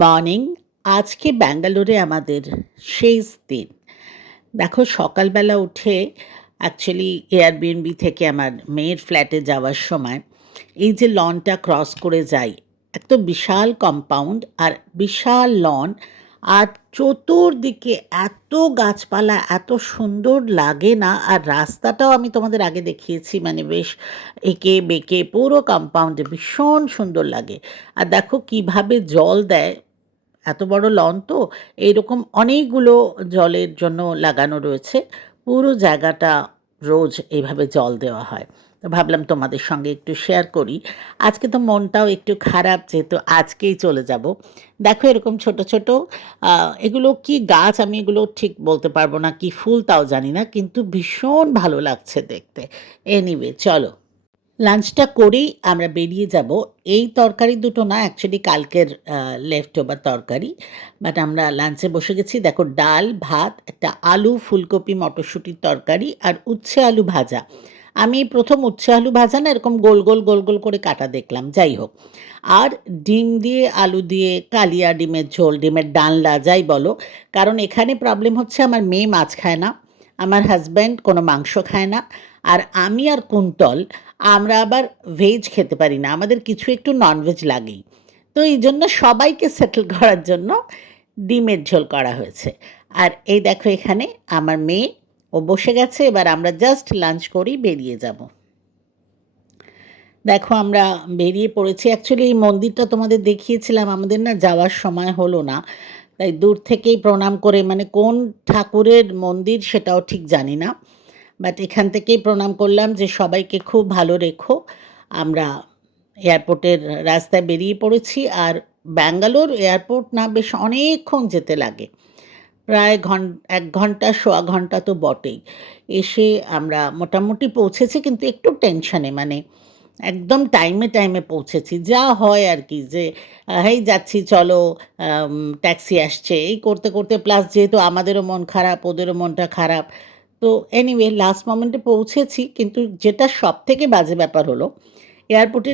Morning. আজকে ব্যাঙ্গালোরে আমাদের শেষ দিন। দেখো সকালবেলা উঠে অ্যাকচুয়ালি এয়ারবিএনবি থেকে আমার মেয়ের ফ্ল্যাটে যাওয়ার সময় এই যে লনটা ক্রস করে যাই, এক তো বিশাল কম্পাউন্ড আর বিশাল লন, আর চতুর্দিকে এত গাছপালা, এত সুন্দর লাগে না। আর রাস্তাটাও আমি তোমাদের আগে দেখিয়েছি, মানে বেশ এঁকে বেঁকে পুরো কম্পাউন্ডে ভীষণ সুন্দর লাগে। আর দেখো কিভাবে জল দেয়, এত বড় লন তো এইরকম অনেকগুলো জলের জন্য লাগানো রয়েছে। পুরো জায়গাটা রোজ এইভাবে জল দেওয়া হয়। তো ভাবলাম তোমাদের সঙ্গে একটু শেয়ার করি। আজকে তো মনটাও একটু খারাপ, যেহেতু আজকেই চলে যাব। দেখো এরকম ছোট ছোট এগুলো কি গাছ, আমি এগুলো ঠিক বলতে পারবো না, কি ফুল তাও জানি না, কিন্তু ভীষণ ভালো লাগছে দেখতে। এনিওয়ে চলো, লাঞ্চটা করেই আমরা বেরিয়ে যাব। এই তরকারি দুটো না, অ্যাকচুয়ালি কালকের লেফট ওভার তরকারি, বাট আমরা লাঞ্চে বসে গেছি। দেখো ডাল ভাত, একটা আলু ফুলকপি মটরশুঁটির তরকারি আর উচ্ছে আলু ভাজা। আমি প্রথম উচ্ছে আলু ভাজা না এরকম গোল গোল গোল গোল করে কাটা দেখলাম, যাই হোক। আর ডিম দিয়ে আলু দিয়ে কালিয়া ডিমের ঝোল, ডিমের ডালনা যাই বলো। কারণ এখানে প্রবলেম হচ্ছে আমার মেয়ে মাছ খায় না, আমার হাজব্যান্ড কোনো মাংস খায় না, আর আমি আর কুন্তল আমরা আবার ভেজ খেতে পারি না, আমাদের কিছু একটু ননভেজ লাগেই। তো এই জন্য সবাইকে সেটেল করার জন্য ডিমের ঝোল করা হয়েছে। আর এই দেখো এখানে আমার মেয়ে, ও বসে গেছে, এবার আমরা জাস্ট লাঞ্চ করেই বেরিয়ে যাব। দেখো আমরা বেরিয়ে পড়েছি। অ্যাকচুয়ালি এই মন্দিরটা তোমাদের দেখিয়েছিলাম, আমাদের না যাওয়ার সময় হলো না, তাই দূর থেকেই প্রণাম করে, মানে কোন ঠাকুরের মন্দির সেটাও ঠিক জানি না, বাট এখান থেকেই প্রণাম করলাম যে সবাইকে খুব ভালো রেখো। আমরা এয়ারপোর্টের রাস্তায় বেরিয়ে পড়েছি। আর ব্যাঙ্গালোর এয়ারপোর্ট না বেশ অনেকক্ষণ যেতে লাগে, প্রায় 1 ঘন্টা সোয়া ঘন্টা তো বটেই। এসে আমরা মোটামুটি পৌঁছেছি, কিন্তু একটু টেনশনে, মানে একদম টাইমে টাইমে পৌঁছেছি, যা হয় আর কি, যে হেই যাচ্ছি চলো, ট্যাক্সি আসছে, এই করতে করতে, প্লাস যেহেতু আমাদেরও মন খারাপ ওদেরও মনটা খারাপ। তো এনিওয়ে লাস্ট মোমেন্টে পৌঁছেছি, কিন্তু যেটা সব থেকে বাজে ব্যাপার হলো, এয়ারপোর্টে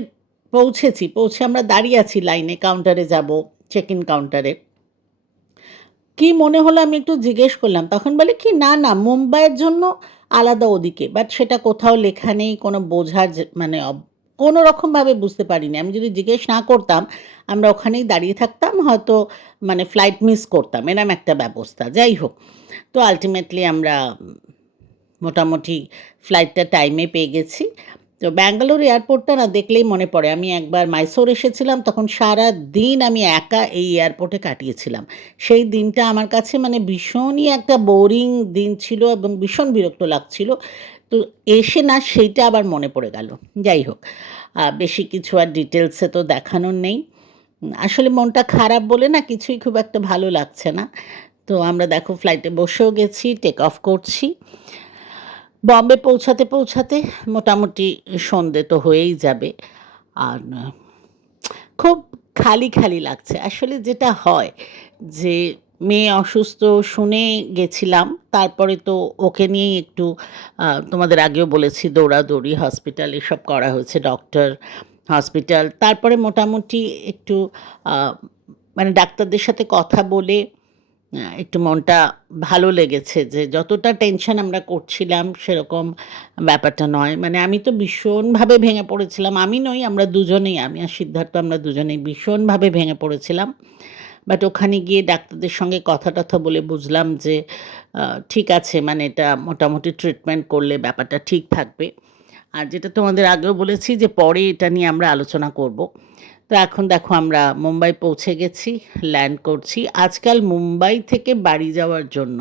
পৌঁছেছি, পৌঁছে আমরা দাঁড়িয়ে আছি লাইনে, কাউন্টারে যাব, চেক ইন কাউন্টারে। কি মনে হলো আমি একটু জিজ্ঞেস করলাম, তখন বলে কি না না মুম্বাইয়ের জন্য আলাদা ওদিকে, বাট সেটা কোথাও লেখা নেই, কোনো বোঝার মানে কোনো রকমভাবে বুঝতে পারিনি। আমি যদি জিজ্ঞেস না করতাম, আমরা ওখানেই দাঁড়িয়ে থাকতাম, হয়তো মানে ফ্লাইট মিস করতাম, এরম একটা ব্যবস্থা। যাই হোক, তো আলটিমেটলি আমরা মোটামুটি ফ্লাইটটা টাইমে পেয়ে গেছি। তো ব্যাঙ্গালোর এয়ারপোর্টটা না দেখলেই মনে পড়ে, আমি একবার মাইসোর এসেছিলাম, তখন সারা দিন আমি একা এই এয়ারপোর্টে কাটিয়েছিলাম। সেই দিনটা আমার কাছে মানে ভীষণই একটা বোরিং দিন ছিল এবং ভীষণ বিরক্ত লাগছিল। তো এসে না সেইটা আবার মনে পড়ে গেল। যাই হোক, বেশি কিছু আর ডিটেলসে তো দেখানোর নেই। আসলে মনটা খারাপ বলে না কিছুই খুব একটা ভালো লাগছে না। তো আমরা দেখো ফ্লাইটে বসেও গেছি, টেক অফ করছি। বম্বে পৌঁছাতে পৌঁছাতে মোটামুটি সন্ধে তো হয়েই যাবে। আর খুব খালি খালি লাগছে আসলে, যেটা হয় যে মেয়ে অসুস্থ শুনে গেছিলাম, তারপরে তো ওকে নিয়েই একটু তোমাদের আগেও বলেছি দৌড়াদৌড়ি, হসপিটাল এসব করা হয়েছে, ডক্টর, হসপিটাল, তারপরে মোটামুটি একটু মানে ডাক্তারদের সাথে কথা বলে একটু মনটা ভালো লেগেছে, যে যতটা টেনশন আমরা করছিলাম সেরকম ব্যাপারটা নয়। মানে আমি তো ভীষণভাবে ভেঙে পড়েছিলাম, আমি নই আমরা দুজনেই, আমি আর সিদ্ধার্থ আমরা দুজনেই ভীষণভাবে ভেঙে পড়েছিলাম। বাট ওখানে গিয়ে ডাক্তারদের সঙ্গে কথা টথা বলে বুঝলাম যে ঠিক আছে, মানে এটা মোটামুটি ট্রিটমেন্ট করলে ব্যাপারটা ঠিক থাকবে। আর যেটা তোমাদের আগেও বলেছি যে পরে এটা নিয়ে আমরা আলোচনা করব। তো এখন দেখো আমরা মুম্বাই পৌঁছে গেছি, ল্যান্ড করছি। আজকাল মুম্বাই থেকে বাড়ি যাওয়ার জন্য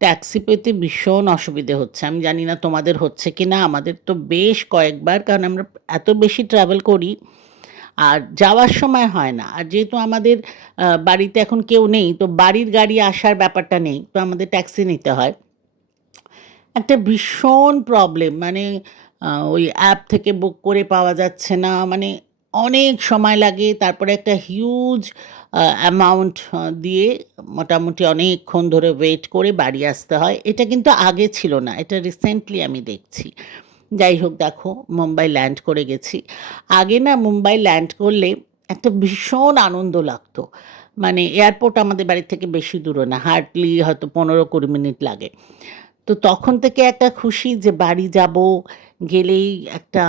ট্যাক্সি পেতে ভীষণ অসুবিধে হচ্ছে, আমি জানি না তোমাদের হচ্ছে কি না, আমাদের তো বেশ কয়েকবার, কারণ আমরা এত বেশি ট্রাভেল করি আর যাওয়ার সময় হয় না। আর যেহেতু আমাদের বাড়িতে এখন কেউ নেই, তো বাড়ির গাড়ি আসার ব্যাপারটা নেই, তো আমাদের ট্যাক্সি নিতে হয়। একটা ভীষণ প্রবলেম, মানে ওই অ্যাপ থেকে বুক করে পাওয়া যাচ্ছে না, মানে অনেক সময় লাগে, তারপরে একটা হিউজ অ্যামাউন্ট দিয়ে মোটামুটি অনেকক্ষণ ধরে ওয়েট করে বাড়ি আসতে হয়। এটা কিন্তু আগে ছিল না, এটা রিসেন্টলি আমি দেখছি। যাই হোক দেখো মুম্বাই ল্যান্ড করে গেছি। আগে না মুম্বাই ল্যান্ড করলে একটা ভীষণ আনন্দ লাগতো, মানে এয়ারপোর্ট আমাদের বাড়ি থেকে বেশি দূরে না, হার্ডলি হয়তো ১৫-২০ মিনিট লাগে। তো তখন থেকে একটা খুশি যে বাড়ি যাব, গেলেই একটা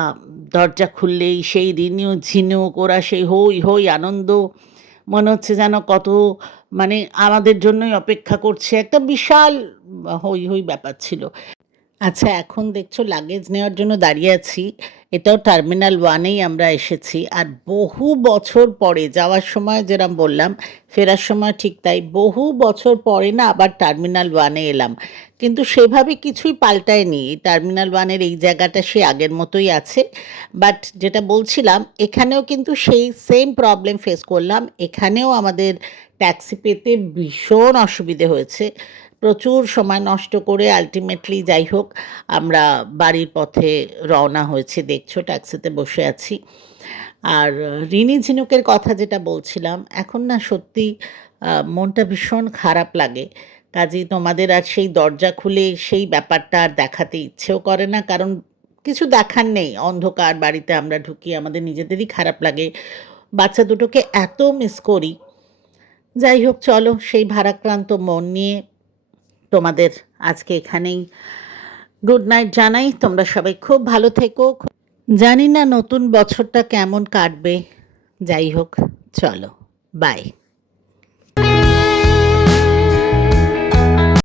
দরজা খুললেই সেই রিনিউ ঝিনুক, ওরা সেই হৈ হৈ আনন্দ, মনে হচ্ছে যেন কত মানে আমাদের জন্যই অপেক্ষা করছে। একটা বিশাল হৈ হৈ ব্যাপার ছিল। আচ্ছা, এখন দেখছো লাগেজ নেওয়ার জন্য দাঁড়িয়ে আছি। এটাও টার্মিনাল 1 এই আমরা এসেছি। আর বহু বছর পরে যাওয়ার সময় যেরকম বললাম, ফেরার সময় ঠিক তাই। বহু বছর পরে না আবার টার্মিনাল 1 এ এলাম। কিন্তু সেভাবে কিছুই পাল্টায়নি। এই টার্মিনাল 1 এর এই জায়গাটা সেই আগের মতোই আছে। বাট যেটা বলছিলাম, এখানেও কিন্তু সেই সেম প্রবলেম ফেস করলাম। এখানেও আমাদের ট্যাক্সি পেতে ভীষণ অসুবিধে হয়েছে। প্রচুর সময় নষ্ট করে আল্টিমেটলি যাই হোক আমরা বাড়ির পথে রওনা হয়েছি, দেখছো ট্যাক্সিতে বসে আছি। আর রিনি ঝিনুকের কথা যেটা বলছিলাম, এখন না সত্যি মনটা ভীষণ খারাপ লাগে। কাজেই তোমাদের আর সেই দরজা খুলে সেই ব্যাপারটা আর দেখাতে ইচ্ছেও করে না, কারণ কিছু দেখার নেই। অন্ধকার বাড়িতে আমরা ঢুকি, আমাদের নিজেদেরই খারাপ লাগে। বাচ্চা দুটোকে এত মিস করি। যাই হোক, চলো সেই ভারাক্রান্ত মন নিয়ে তোমাদের আজকে এখানেই গুড নাইট জানাই। তোমরা সবাই খুব ভালো থেকো। জানি না নতুন বছরটা কেমন কাটবে। যাই হোক, চলো, বাই।